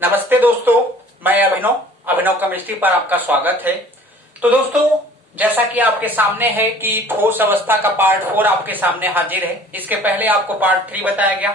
नमस्ते दोस्तों, मैं अभिनव केमिस्ट्री पर आपका स्वागत है। तो दोस्तों, जैसा कि आपके सामने है कि ठोस अवस्था का पार्ट 4 आपके सामने हाजिर है। इसके पहले आपको पार्ट 3 बताया गया।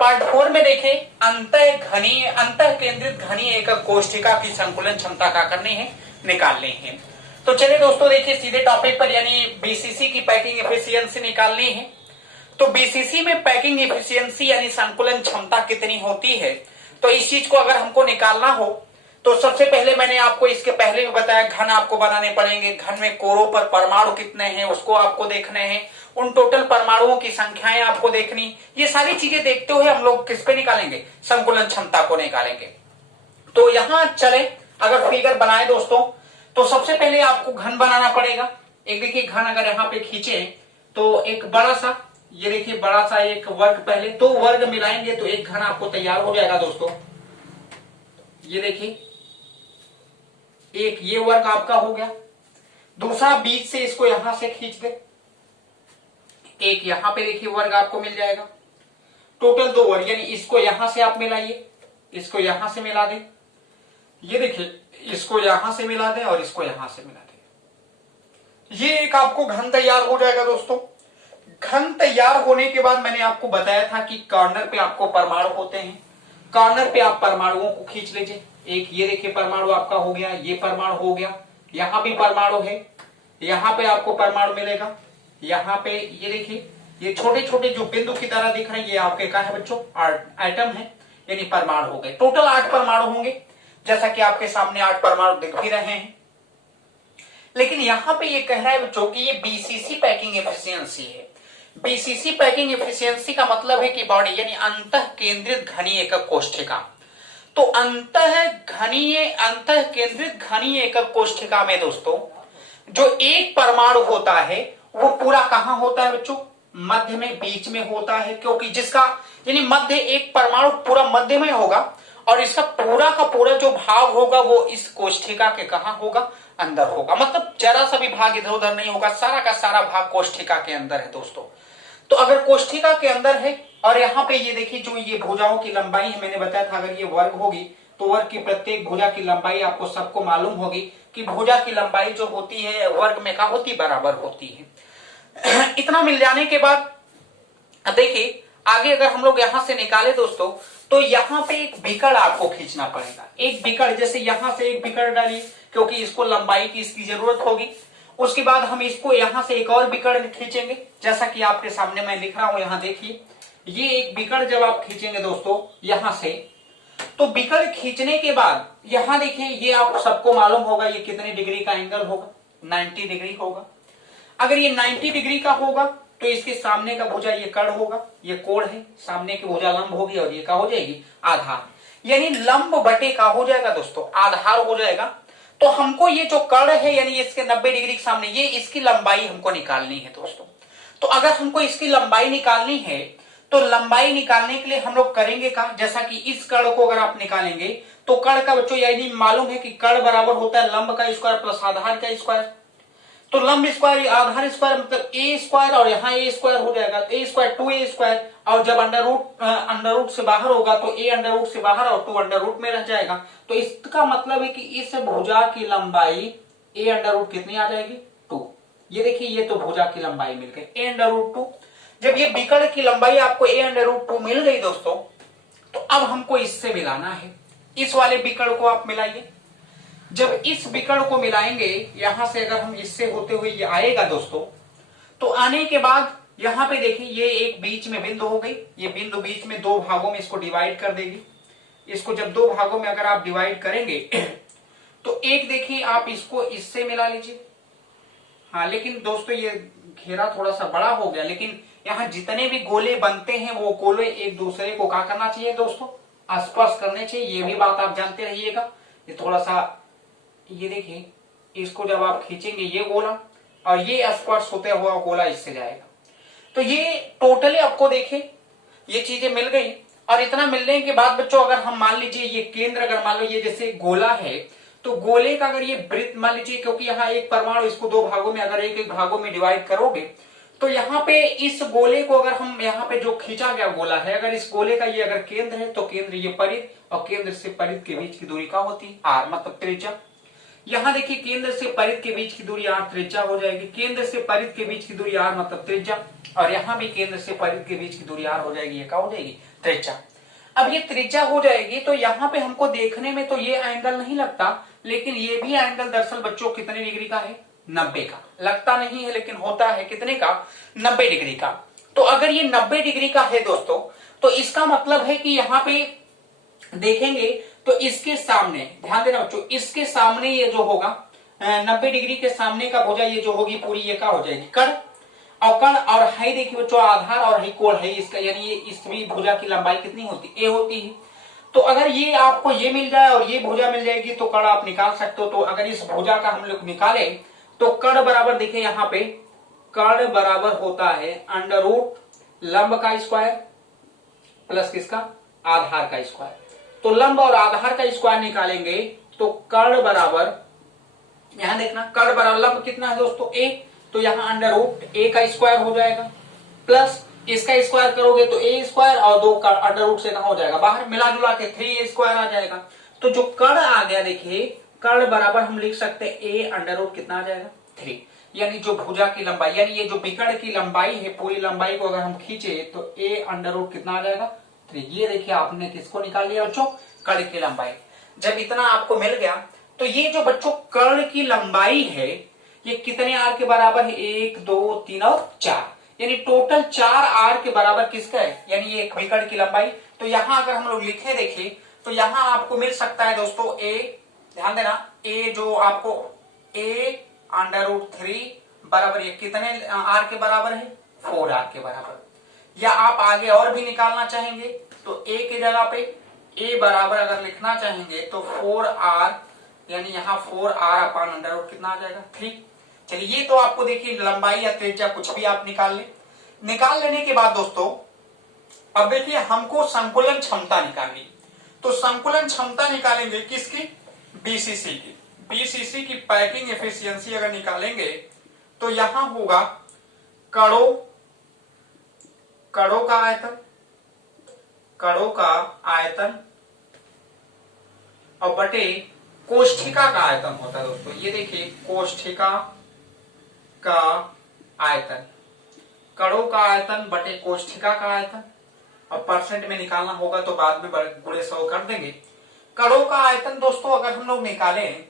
पार्ट 4 में देखें, अंतः केंद्रित घनीय एकक कोशिका की संकुलन क्षमता क्या करनी है, निकालनी है। तो चलिए दोस्तों, देखिए सीधे टॉपिक पर, यानी बीसीसी की पैकिंग एफिशिएंसी निकालनी है। तो बीसीसी में पैकिंग एफिशिएंसी यानी संकुलन क्षमता कितनी होती है, तो इस चीज को अगर हमको निकालना हो तो सबसे पहले मैंने आपको इसके पहले भी बताया, घन आपको बनाने पड़ेंगे। घन में कोरों पर परमाणु कितने हैं उसको आपको देखने हैं, उन टोटल परमाणुओं की संख्याएं आपको देखनी। ये सारी चीजें देखते हुए हम लोग किस पे निकालेंगे, संकुलन क्षमता को निकालेंगे। तो यहां चले, अगर फिगर बनाए दोस्तों, तो सबसे पहले आपको घन बनाना पड़ेगा। एक देखिए घन अगर यहाँ पे खींचे तो एक बड़ा सा, ये देखिए बड़ा सा एक वर्ग, पहले दो वर्ग मिलाएंगे तो एक घन आपको तैयार हो जाएगा दोस्तों। ये देखिए एक ये वर्ग आपका हो गया। दूसरा बीच से इसको यहां से खींच दे, एक यहां पे देखिए वर्ग आपको मिल जाएगा। टोटल दो वर्ग, यानी इसको यहां से आप मिलाइए, इसको यहां से मिला दें, ये देखिए इसको यहां से मिला दें और इसको यहां से मिला दें। ये एक आपको घन तैयार हो जाएगा दोस्तों। घन तैयार होने के बाद मैंने आपको बताया था कि कॉर्नर पे आपको परमाणु होते हैं। कॉर्नर पे आप परमाणुओं को खींच लीजिए। एक ये देखिए परमाणु आपका हो गया, ये परमाणु हो गया, यहां भी परमाणु है, यहां पे आपको परमाणु मिलेगा, यहां पे ये देखिए ये छोटे छोटे जो बिंदु की तरह दिख रहे हैं, ये आपके क्या है बच्चों, एटम है, यानी परमाणु हो गए। टोटल 8 परमाणु होंगे, जैसा कि आपके सामने 8 परमाणु दिख भी रहे हैं। लेकिन यहां पे ये कह रहा है बच्चों कि ये बीसीसी पैकिंग एफिशिएंसी है। बीसीसी पैकिंग एफिशिएंसी का मतलब है कि बॉडी यानी अंतः केंद्रित घनीय एकक कोशिका। तो अंतः केंद्रित घनीय एकक कोशिका में दोस्तों जो एक परमाणु होता है वो पूरा कहां होता है बच्चों, मध्य में, बीच में होता है। क्योंकि जिसका यानी मध्य, एक परमाणु पूरा मध्य में होगा और इसका पूरा का पूरा जो भाग होगा वो इस कोशिका के कहां होगा, अंदर होगा। मतलब जरा सा भी भाग इधर उधर नहीं होगा, सारा का सारा भाग कोशिका के अंदर है दोस्तों। तो अगर कोशिका के अंदर है और यहाँ पे ये देखिए जो ये भुजाओं की लंबाई है, मैंने बताया था अगर ये वर्ग होगी तो वर्ग की प्रत्येक भुजा की लंबाई आपको सबको मालूम होगी कि भुजा की लंबाई जो होती है वर्ग में क्या होती, बराबर होती है। इतना मिल जाने के बाद देखिए आगे अगर हम लोग यहां से निकाले दोस्तों, तो यहाँ पे एक बिकड़ आपको खींचना पड़ेगा। एक बिकड़, जैसे यहां से एक बिकड़ डालिए क्योंकि इसको लंबाई की इसकी जरूरत होगी। उसके बाद हम इसको यहां से एक और बिकड़ खींचेंगे, जैसा कि आपके सामने मैं लिख रहा हूं। यहां देखिए ये एक बिकड़ जब आप खींचेंगे दोस्तों यहां से, तो बिकड़ खींचने के बाद यहां देखिए ये आप सबको मालूम होगा ये कितने डिग्री का एंगल होगा, 90 डिग्री होगा। अगर ये 90 डिग्री का होगा तो इसके सामने का भुजा ये कड़ होगा, ये कोण है, सामने की भुजा लंब होगी और ये क्या हो जाएगी, आधार। यानी लंब बटे का हो जाएगा दोस्तों, आधार हो जाएगा। तो हमको ये जो कड़ है यानी इसके 90 डिग्री के सामने, ये इसकी लंबाई हमको निकालनी है दोस्तों। तो अगर हमको इसकी लंबाई निकालनी है तो लंबाई निकालने के लिए हम लोग करेंगे क्या, जैसा कि इस कड़ को अगर आप निकालेंगे तो कड़ का बच्चों यानी मालूम है कि कड़ बराबर होता है लंब का स्क्वायर प्लस आधार का स्क्वायर। तो लंब स्क्वायर आधार स्क्वायर मतलब ए स्क्वायर, और यहाँ ए स्क्वायर हो जाएगा, तो ए स्क्वायर 2a स्क्वायर, और जब अंडर रूट से बाहर होगा तो ए अंडर रूट से बाहर और 2 अंडर रूट में रह जाएगा। तो इसका मतलब है कि इस भुजा की लंबाई ए अंडर रूट कितनी आ जाएगी, 2। ये देखिए ये तो भुजा की लंबाई मिल गई ए अंडर रूट 2। जब ये बिकड़ की लंबाई आपको ए अंडर रूट 2 मिल गई दोस्तों, तो अब हमको इससे मिलाना है। इस वाले बिकड़ को आप मिलाइए। जब इस बिकड़ को मिलाएंगे, यहां से अगर हम इससे होते हुए ये आएगा दोस्तों, तो आने के बाद यहां पे देखिए ये एक बीच में बिंदु हो गई, ये बिंदु बीच में 2 भागों में इसको डिवाइड कर देगी। इसको जब 2 भागों में अगर आप डिवाइड करेंगे तो एक देखिए आप इसको इससे मिला लीजिए। हाँ लेकिन दोस्तों ये घेरा थोड़ा सा बड़ा हो गया, लेकिन यहाँ जितने भी गोले बनते हैं वो गोले एक दूसरे को क्या करना चाहिए दोस्तों, स्पर्श करने चाहिए। ये भी बात आप जानते रहिएगा। ये थोड़ा सा ये देखिए इसको जब आप खींचेंगे ये गोला और ये स्पर्श होते हुआ गोला इससे जाएगा। तो ये टोटली आपको देखे ये चीजें मिल गई। और इतना मिलने के बाद बच्चों अगर हम मान लीजिए ये केंद्र, अगर मान लो ये जैसे गोला है तो गोले का अगर ये वृत्त मान लीजिए, क्योंकि यहाँ एक परमाणु, इसको 2 भागों में अगर एक एक भागों में डिवाइड करोगे तो यहाँ पे इस गोले को अगर हम यहाँ पे जो खींचा गया गोला है, अगर इस गोले का ये अगर केंद्र है तो केंद्र ये परिध और केंद्र से परिध के बीच की दूरी क्या होती है, आर, मतलब त्रिज्या। यहाँ देखिए केंद्र से परिध के बीच की दूरी आर त्रिज्या हो जाएगी, केंद्र से परिध के बीच की दूरी आर मतलब त्रिज्या, और यहाँ भी केंद्र से परिध के बीच की दूरी आर हो जाएगी, ये क्या हो जाएगी, त्रिज्या। अब ये त्रिज्या हो जाएगी तो यहाँ पे हमको देखने में तो ये एंगल नहीं लगता, लेकिन ये भी एंगल दरअसल बच्चों कितने डिग्री का है, 90 का। लगता नहीं है लेकिन होता है कितने का, 90 डिग्री का। तो अगर ये 90 डिग्री का है दोस्तों, तो इसका मतलब है कि यहाँ पे देखेंगे तो इसके सामने, ध्यान देना बच्चों, इसके सामने ये जो होगा 90 डिग्री के सामने का भुजा ये जो होगी पूरी, ये क्या हो जाएगी, कर्ण। और कर्ण और है देखिए बच्चों आधार और है कोण है इसका, यानी ये इसकी भुजा की लंबाई कितनी होती है, ए होती है। तो अगर ये आपको ये मिल जाए और ये भुजा मिल जाएगी तो कर्ण आप निकाल सकते हो। तो अगर इस भुजा का हम लोग निकाले तो कर्ण बराबर देखिए यहाँ पे कर्ण बराबर होता है अंडर रूट लंब का स्क्वायर प्लस किसका, आधार का स्क्वायर। तो लंब और आधार का स्क्वायर निकालेंगे तो कर्ण बराबर, यहां देखना कर्ण बराबर लंब कितना है दोस्तों, ए, तो यहां अंडर रूट ए का स्क्वायर हो जाएगा प्लस इसका स्क्वायर करोगे तो ए स्क्वायर और 2 का अंडर रूट से कहां हो जाएगा, बाहर, मिला जुला के 3a स्क्वायर आ जाएगा। तो जो कर्ण आ गया देखिए, कर्ण बराबर हम लिख सकते हैं ए अंडर रूट कितना आ जाएगा, 3, यानी जो भुजा की लंबाई, यानी ये जो विकर्ण की लंबाई है पूरी लंबाई को अगर हम खींचे तो ए अंडर रूट कितना आ जाएगा, 3। ये देखिए आपने किसको निकाल लिया बच्चों, कर्ण की लंबाई। जब इतना आपको मिल गया तो ये जो बच्चों कर्ण की लंबाई है ये कितने आर के बराबर है, 1 2 3 और 4, यानी टोटल 4 आर के बराबर किसका है, यानी ये विकर्ण की लंबाई। तो यहां अगर हम लोग लिखे देखिए तो यहां आपको मिल सकता है दोस्तों ए, ध्यान देना, ए जो आपको ए अंडर रूट 3 बराबर ये कितने आर के बराबर है, 4 आर के बराबर। या आप आगे और भी निकालना चाहेंगे तो ए की जगह पे ए बराबर अगर लिखना चाहेंगे तो 4 आर, यानी यहाँ 4 आर अपान अंडर रूट कितना आ जाएगा, 3। चलिए ये तो आपको देखिए लंबाई या त्रिज्या कुछ भी आप निकाल ले। निकाल लेने के बाद दोस्तों अब देखिए हमको संकुलन क्षमता निकालनी, तो संकुलन क्षमता निकालेंगे किसकी, बीसीसी की। बीसीसी की पैकिंग एफिशिएंसी अगर निकालेंगे तो यहां होगा कणों का आयतन, कणों का आयतन और बटे कोष्ठिका का आयतन होता है दोस्तों। ये देखिए कोष्ठिका का आयतन, कणों का आयतन बटे कोष्ठिका का आयतन, और परसेंट में निकालना होगा तो बाद में बड़े 100 कर देंगे। कणों का आयतन दोस्तों अगर हम लोग निकालें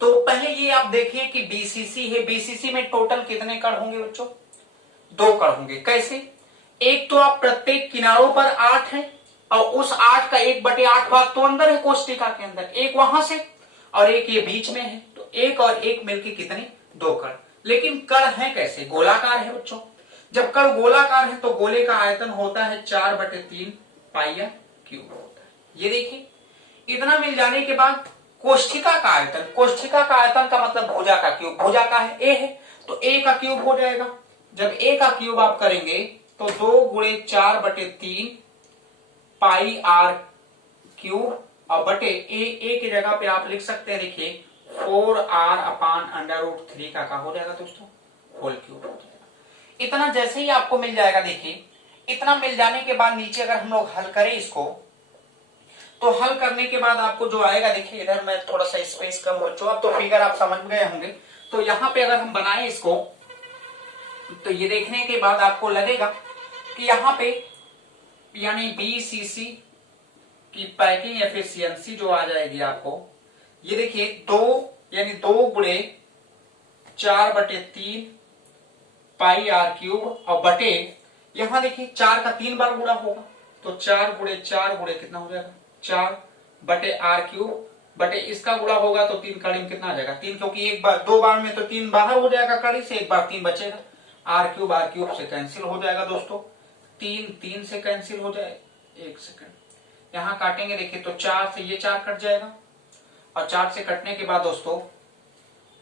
तो पहले ये आप देखिए कि बीसीसी है, बीसीसी में टोटल कितने कण होंगे बच्चों, 2 कण होंगे। कैसे, एक तो आप प्रत्येक किनारों पर 8 है और उस 8 का 1/8 भाग तो अंदर है कोष्ठिका के अंदर, एक वहां से और एक ये बीच में है, तो एक और एक मिलके कितने, 2 कण। लेकिन कण है कैसे, गोलाकार है बच्चों। जब कण गोलाकार है तो गोले का आयतन होता है 4/3 पाई आर क्यूब होता है। ये देखिए इतना मिल जाने के बाद कोष्ठिका का आयतन, कोष्ठिका का आयतन का मतलब भुजा का क्यूब, भुजा का है ए है तो ए का क्यूब हो जाएगा। जब ए का क्यूब आप करेंगे तो 2 गुणे 4/3 पाई आर क्यूब और बटे ए की जगह पे आप लिख सकते हैं देखिए 4 आर अपान अंडर रूट 3 का हो जाएगा दोस्तों, होल क्यूब हो जाएगा। इतना जैसे ही आपको मिल जाएगा देखिए, इतना मिल जाने के बाद नीचे अगर हम लोग हल करें इसको तो हल करने के बाद आपको जो आएगा देखिए, इधर मैं थोड़ा सा स्पेस कम बच्चों, अब तो फिगर आप समझ गए होंगे। तो यहाँ पे अगर हम बनाए इसको तो ये देखने के बाद आपको लगेगा कि यहाँ पे यानी बीसीसी की पैकिंग एफिशिएंसी जो आ जाएगी आपको, ये देखिए 2 यानी 2 गुणे 4/3 पाई आर क्यूब और बटे यहां देखिए 4 का 3 बार गुणा होगा तो 4 गुणे 4 गुणे कितना हो जाएगा, 4 बटे आर क्यूब बटे इसका गुणा होगा तो 3 कड़ी में कितना आ जाएगा, 3, क्योंकि एक बार 2 बार में तो 3 बाहर हो जाएगा कड़ी से, एक बार 3 बचेगा। आर क्यूब से कैंसिल हो जाएगा दोस्तों, 3 से कैंसिल हो जाए, 1 सेकंड यहां काटेंगे देखिए तो 4 से ये 4 कट जाएगा और 4 से कटने के बाद दोस्तों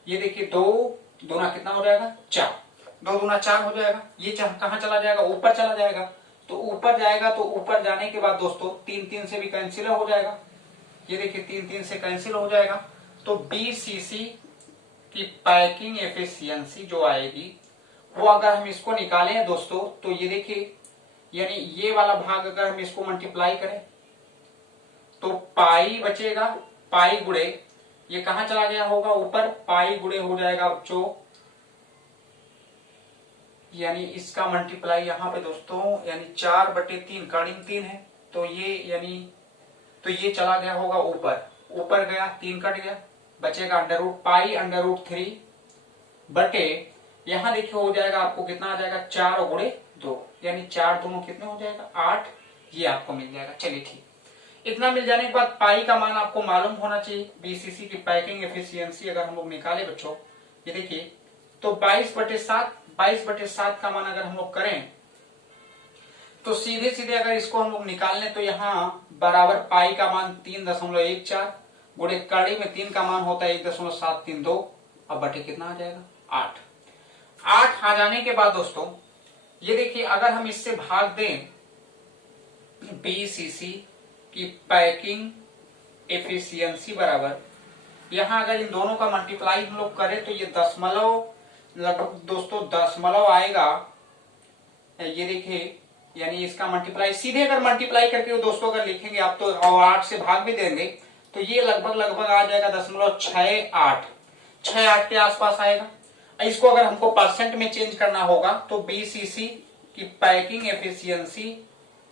ये देखिए 2 दूना कितना हो जाएगा, 4, 2 दूना 4 हो जाएगा। ये कहां चला जाएगा, ऊपर चला जाएगा, तो ऊपर जाएगा तो ऊपर जाने के बाद दोस्तों 3 से भी कैंसिल हो जाएगा। ये देखिए 3 से कैंसिल हो जाएगा तो बीसीसी की पैकिंग एफिशिएंसी जो आएगी वो अगर हम इसको निकालें दोस्तों तो ये देखिए, यानी ये वाला भाग अगर हम इसको मल्टीप्लाई करें तो पाई बचेगा, पाई गुड़े ये कहां चला गया होगा ऊपर, पाई गुड़े हो जाएगा बच्चों, यानी इसका मल्टीप्लाई यहाँ पे दोस्तों यानी 4/3 करीब 3 है, तो ये यानी तो ये चला गया होगा ऊपर, ऊपर गया 3 कट गया, बचेगा under root pi under root 3 बटे यहां देखिए हो जाएगा आपको कितना आ जाएगा 4 गुणे 2, यानी 4 दोनों कितने हो जाएगा 8, ये आपको मिल जाएगा। चलिए ठीक, इतना मिल जाने के बाद पाई का मान आपको मालूम होना चाहिए, बीसीसी की पैकिंग एफिशिएंसी अगर हम लोग निकाले बच्चों, ये देखिए तो 22/7 का मान अगर हम लोग करें तो सीधे सीधे अगर इसको हम लोग निकाल लें तो यहाँ बराबर पाई का मान 3.14 गुणे कड़ी में 3 का मान होता है 1.732, अब बटे कितना आ जाएगा 8 आ जाने के बाद दोस्तों ये देखिए अगर हम इससे भाग दें बीसीसी की पैकिंग एफिशिएंसी बराबर, यहां अगर इन दोनों का मल्टीप्लाई हम लोग करें तो ये दशमलव लगभग दोस्तों दशमलव आएगा, ये देखिए यानी इसका मल्टीप्लाई सीधे अगर मल्टीप्लाई करके दोस्तों अगर लिखेंगे आप तो और 8 से भाग भी देंगे तो ये लगभग आ जाएगा 0.68 के आसपास आएगा। इसको अगर हमको परसेंट में चेंज करना होगा तो बीसीसी की पैकिंग एफिशिएंसी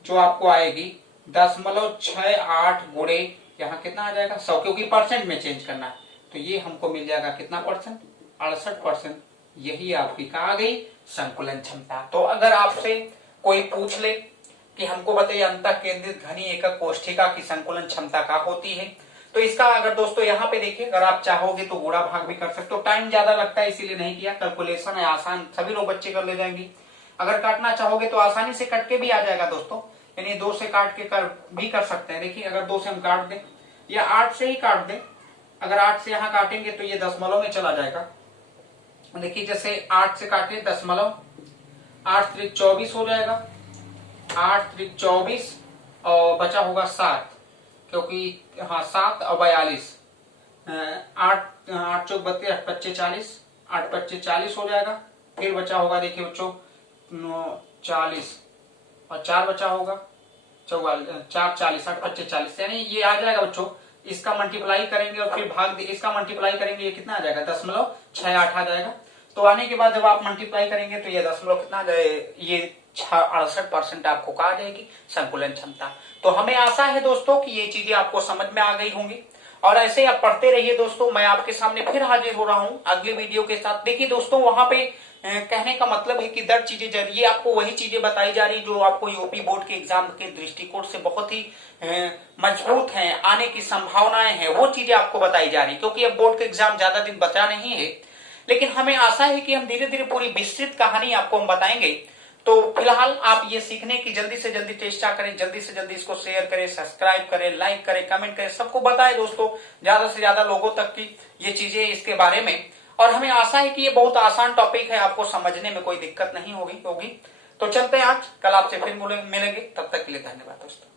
जो आपको आएगी 0.68 गुणे यहाँ कितना आ जाएगा 100, क्योंकि परसेंट में चेंज करना है तो ये हमको मिल जाएगा कितना परसेंट 68%, यही आपकी कहा गई संकुलन क्षमता। तो अगर आपसे कोई पूछ ले कि हमको बताइए अंतः केंद्रित घनी एकक कोष्ठिका की संकुलन क्षमता क्या होती है, तो इसका अगर दोस्तों यहाँ पे देखिए अगर आप चाहोगे तो गुणा भाग भी कर सकते हो, टाइम ज्यादा लगता है इसीलिए नहीं किया, कैलकुलेशन है आसान, सभी लोग बच्चे कर ले जाएंगे। अगर काटना चाहोगे तो आसानी से कट के भी आ जाएगा दोस्तों, यानी 2 से काट के भी कर सकते हैं। देखिए अगर 2 से हम काट दें या 8 से ही काट दें, अगर 8 से यहाँ काटेंगे तो ये दशमलव में चला जाएगा। देखिए जैसे 8 से काटे दशमलव, 8 त्रिक 24 हो जाएगा, 8 त्रिक 24 और बचा होगा 7, क्योंकि हाँ 7 और 42, 8 चौक 32, 8 पच्चे 40, 8 पच्चे 40 हो जाएगा। फिर बचा होगा देखिए बच्चों 40 और 4 बचा होगा 4 40, 8 पच्चे 40, यानी ये आ जाएगा बच्चों। इसका मल्टीप्लाई करेंगे और फिर भाग इसका मल्टीप्लाई करेंगे, ये कितना आ जाएगा 0.68 आ जाएगा। तो आने के बाद जब आप मल्टीप्लाई करेंगे तो ये दशमलव कितना आ जाएगा, ये 68% आपको कहा जाएगी संकुलन क्षमता। तो हमें आशा है दोस्तों कि ये चीजें आपको समझ में आ गई होंगी और ऐसे आप पढ़ते रहिए दोस्तों। मैं आपके सामने फिर हाजिर हो रहा हूं अगली वीडियो के साथ। देखिए दोस्तों वहां पे कहने का मतलब है कि 10 चीजें जरिए आपको वही चीजें बताई जा रही जो आपको यूपी बोर्ड के एग्जाम के दृष्टिकोण से बहुत ही मजबूत हैं, आने की संभावनाएं हैं, वो चीजें आपको बताई जा रही, क्योंकि अब बोर्ड के एग्जाम ज्यादा दिन बचा नहीं है। लेकिन हमें आशा है कि हम धीरे धीरे पूरी विस्तृत कहानी आपको हम बताएंगे। तो फिलहाल आप ये सीखने की जल्दी से जल्दी चेष्टा करें, जल्दी से जल्दी इसको शेयर करें, सब्सक्राइब करें, लाइक करें, कमेंट करें, सबको बताएं दोस्तों, ज्यादा से ज्यादा लोगों तक की ये चीजें इसके बारे में। और हमें आशा है कि ये बहुत आसान टॉपिक है, आपको समझने में कोई दिक्कत नहीं होगी। तो चलते हैं आज, कल आपसे फिर मिलेंगे, तब तक के लिए धन्यवाद दोस्तों।